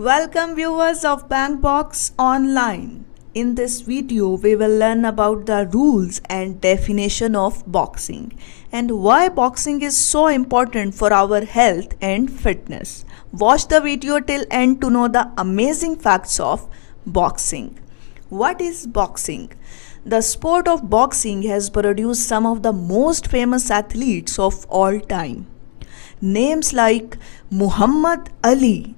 Welcome viewers of Bankbox Online. In this video, we will learn about the rules and definition of boxing and why boxing is so important for our health and fitness. Watch the video till end to know the amazing facts of boxing. What is boxing? The sport of boxing has produced some of the most famous athletes of all time. Names like Muhammad Ali,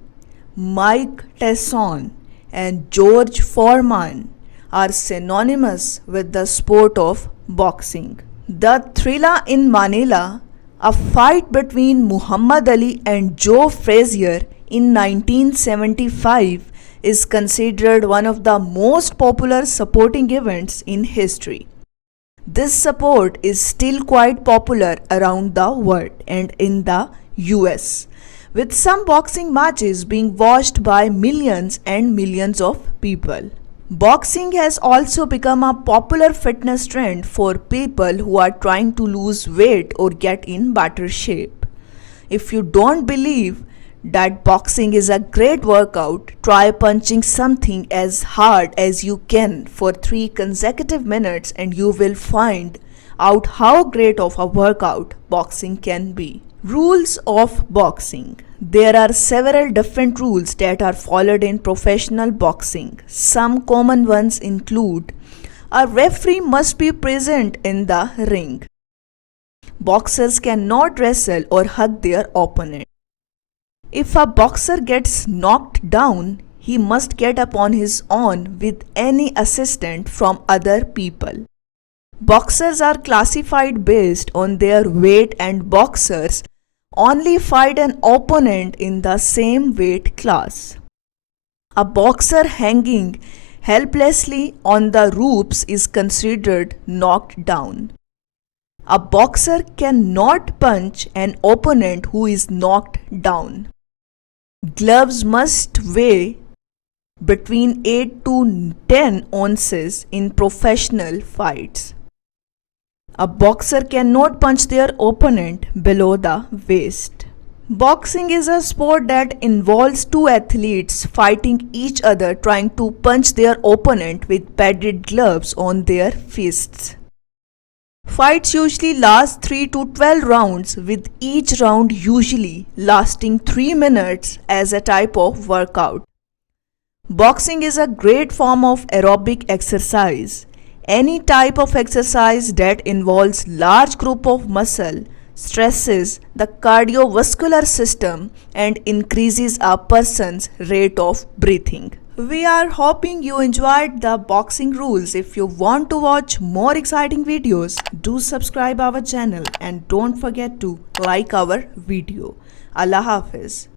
Mike Tyson, and George Foreman are synonymous with the sport of boxing. The Thrilla in Manila, a fight between Muhammad Ali and Joe Frazier in 1975, is considered one of the most popular sporting events in history. This sport is still quite popular around the world and in the US, with some boxing matches being watched by millions and millions of people. Boxing has also become a popular fitness trend for people who are trying to lose weight or get in better shape. If you don't believe that boxing is a great workout, try punching something as hard as you can for 3 consecutive minutes and you will find out how great of a workout boxing can be. Rules of boxing. There are several different rules that are followed in professional boxing. Some common ones include: a referee must be present in the ring. Boxers cannot wrestle or hug their opponent. If a boxer gets knocked down, he must get up on his own with any assistance from other people. Boxers are classified based on their weight and boxers only fight an opponent in the same weight class. A boxer hanging helplessly on the ropes is considered knocked down. A boxer cannot punch an opponent who is knocked down. Gloves must weigh between 8 to 10 ounces in professional fights. A boxer cannot punch their opponent below the waist. Boxing is a sport that involves two athletes fighting each other trying to punch their opponent with padded gloves on their fists. Fights usually last 3 to 12 rounds, with each round usually lasting 3 minutes as a type of workout. Boxing is a great form of aerobic exercise. Any type of exercise that involves large group of muscle stresses the cardiovascular system and increases a person's rate of breathing. We are hoping you enjoyed the boxing rules. If you want to watch more exciting videos, do subscribe our channel and don't forget to like our video. Allah Hafiz.